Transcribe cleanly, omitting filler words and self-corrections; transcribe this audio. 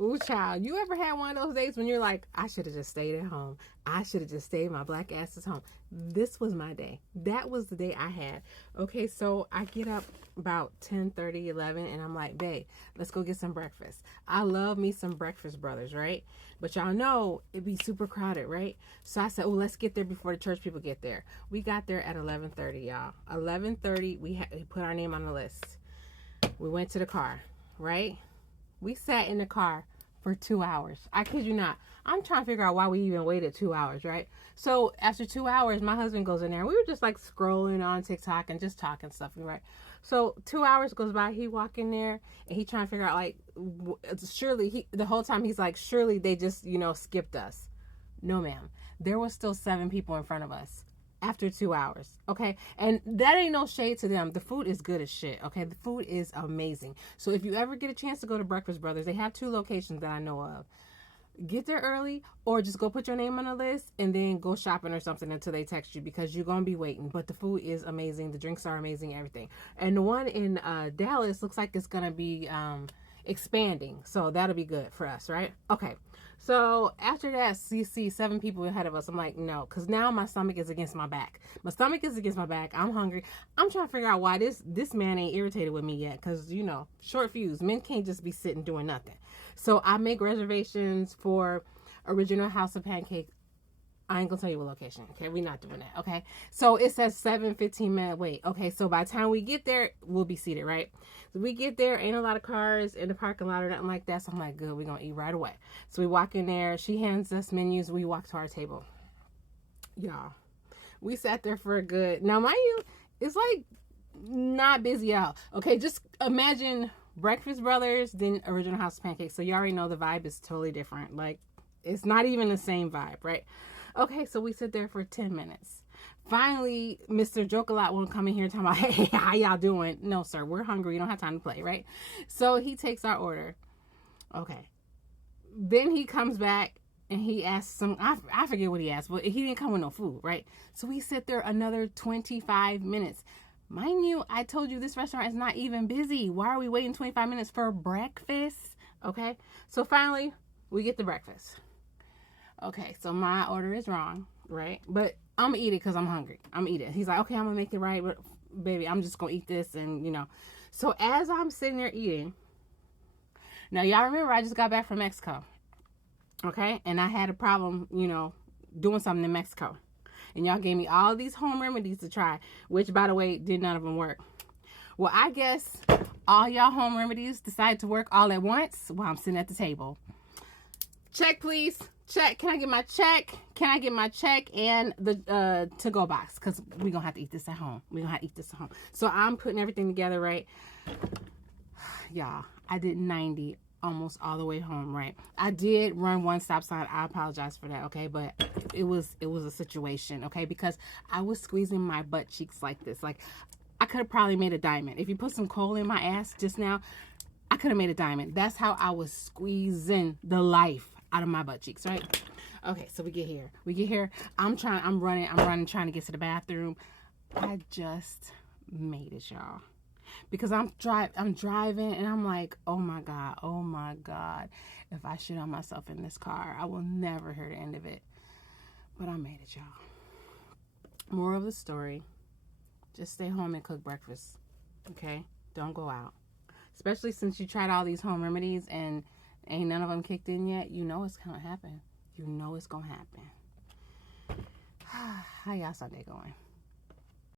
Ooh, child, you ever had one of those days when you're like, I should have just stayed at home. I should have just stayed my black asses home. This was my day. That was the day I had. Okay, so I get up about 10:30, 11, and I'm like, babe, let's go get some breakfast. I love me some Breakfast Brothers, right? But y'all know it'd be super crowded, right? So I said, oh, let's get there before the church people get there. We got there at 11:30, y'all. 11:30, we put our name on the list. We went to the car, right? We sat in the car for 2 hours. I kid you not. I'm trying to figure out why we even waited 2 hours, right? So after 2 hours, my husband goes in there. And we were just like scrolling on TikTok and just talking stuff, right? So 2 hours goes by. He walk in there and he trying to figure out like, surely the whole time he's like, surely they just, skipped us. No, ma'am. There was still 7 people in front of us after 2 hours. Okay. And that ain't no shade to them. The food is good as shit. Okay. The food is amazing. So if you ever get a chance to go to Breakfast Brothers, they have 2 locations that I know of. Get there early or just go put your name on the list and then go shopping or something until they text you because you're going to be waiting. But the food is amazing. The drinks are amazing, everything. And the one in Dallas looks like it's going to be expanding. So that'll be good for us, right? Okay. So after that, you see 7 people ahead of us. I'm like, no, because now my stomach is against my back. My stomach is against my back. I'm hungry. I'm trying to figure out why this man ain't irritated with me yet. Because, short fuse. Men can't just be sitting doing nothing. So I make reservations for Original House of Pancakes. I ain't gonna tell you what location. Okay, we're not doing that. Okay, so it says 15-minute wait. Okay, so by the time we get there, we'll be seated, right? So we get there, ain't a lot of cars in the parking lot or nothing like that. So I'm like, good, we're gonna eat right away. So we walk in there. She hands us menus. We walk to our table. Y'all, we sat there for a good. Now, mind you, it's like not busy out. Okay, just imagine Breakfast Brothers, then Original House of Pancakes. So you already know the vibe is totally different. Like, it's not even the same vibe, right? Okay, so we sit there for 10 minutes. Finally, Mr. Joke-A-Lot won't come in here talking about, hey, how y'all doing? No, sir, we're hungry. We don't have time to play, right? So he takes our order. Okay. Then he comes back and he asks I forget what he asked, but he didn't come with no food, right? So we sit there another 25 minutes. Mind you, I told you this restaurant is not even busy. Why are we waiting 25 minutes for breakfast? Okay. So finally, we get the breakfast. Okay, so my order is wrong, right? But I'm going to eat it because I'm hungry. I'm going to eat it. He's like, okay, I'm going to make it right. But baby, I'm just going to eat this. And, So as I'm sitting there eating, now y'all remember I just got back from Mexico. Okay? And I had a problem, doing something in Mexico. And y'all gave me all these home remedies to try, which, by the way, none of them work. Well, I guess all y'all home remedies decided to work all at once while I'm sitting at the table. Check, please. Check. Can I get my check? Can I get my check and the to-go box? Because we're going to have to eat this at home. So I'm putting everything together, right? Y'all, I did 90 almost all the way home, right? I did run one stop sign. I apologize for that, okay? But it was a situation, okay? Because I was squeezing my butt cheeks like this. Like, I could have probably made a diamond. If you put some coal in my ass just now, I could have made a diamond. That's how I was squeezing the life out of my butt cheeks, right? Okay, so we get here. I'm running, trying to get to the bathroom. I just made it, y'all. Because I'm driving and I'm like, oh my God. If I shit on myself in this car, I will never hear the end of it. But I made it, y'all. Moral of the story, just stay home and cook breakfast, okay? Don't go out. Especially since you tried all these home remedies and ain't none of them kicked in yet. You know it's gonna happen. How y'all Sunday going?